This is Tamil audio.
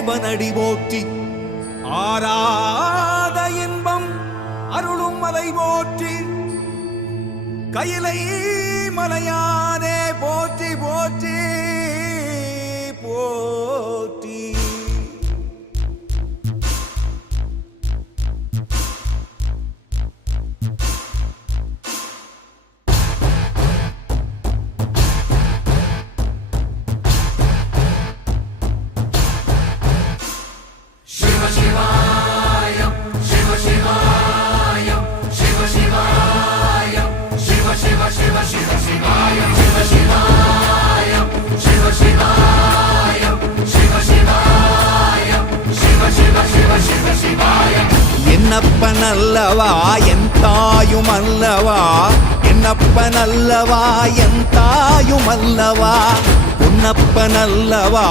தேவனடி போற்றி. ஆராத இன்பம் அருளும் மலை போற்றி. கையிலை மலையானே போற்றி போற்றி போற்றி. என்னப்பனல்லவா என் தாயுமல்லவா, என்னப்பனல்லவா என் தாயுமல்லவா, பொன்னப்பனல்லவா